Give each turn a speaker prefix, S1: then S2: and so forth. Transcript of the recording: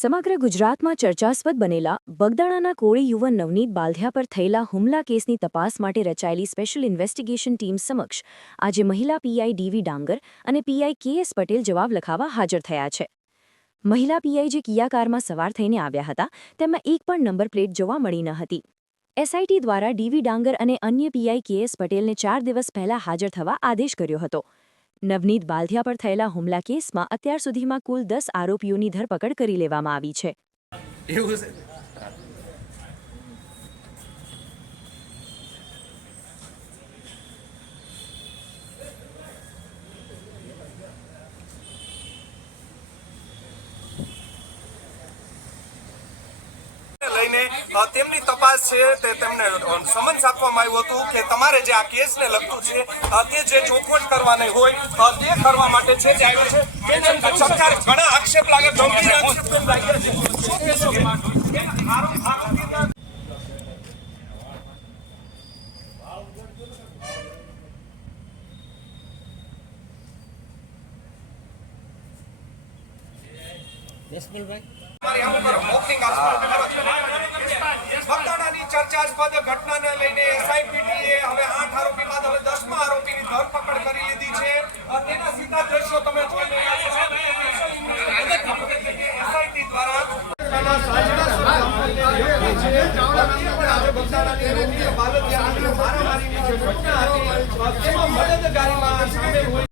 S1: સમગ્ર ગુજરાતમાં ચર્ચાસ્પદ બનેલા બગદાણાના કોળી યુવન નવનીત બાલધિયા પર થયેલા હુમલા કેસની તપાસ માટે રચાયેલી સ્પેશિયલ ઇન્વેસ્ટિગેશન ટીમ સમક્ષ આજે મહિલા પીઆઈ ડીવી ડાંગર અને પીઆઈ કેએસ પટેલ જવાબ લખાવા હાજર થયા છે. મહિલા પીઆઈ જે કિયા કારમાં સવાર થઈને આવ્યા હતા, તેમાં એક પણ નંબર પ્લેટ જોવા મળી ન હતી. એસઆઈટી દ્વારા ડીવી ડાંગર અને અન્ય પીઆઈ કેએસ પટેલને ચાર દિવસ પહેલા હાજર થવા આદેશ કર્યો હતો. નવનીત બાલધિયા પર થયેલા હુમલા કેસમાં અત્યાર સુધીમાં કુલ દસ આરોપીઓની ધરપકડ કરી લેવામાં આવી છે
S2: લઈને તેમની તપાસ છે તે તેમને સમન્સ આપવામાં આવ્યું હતું કે તમારે જે આ કેસને લગતું છે તે જે ચોખવટ કરવાની હોય તે કરવા માટે છે તે આવ્યું છે. સરકાર ઘણા આક્ષેપ લાગે ગંભીર આક્ષેપ લાગ્યા છે. શું કહેશો બગદાણાની ચર્ચાસ્પદ ઘટનાને લઈને એસઆઈપીટીએ હવે આઠ આરોપી બાદ હવે દસમા આરોપીની ધરપકડ કરી લીધી છે. તેના સીધા દ્રશ્યો તમે જોઈ રહ્યા એસઆઈટી દ્વારા તેમાં મદદગારીમાં સામેલ હોય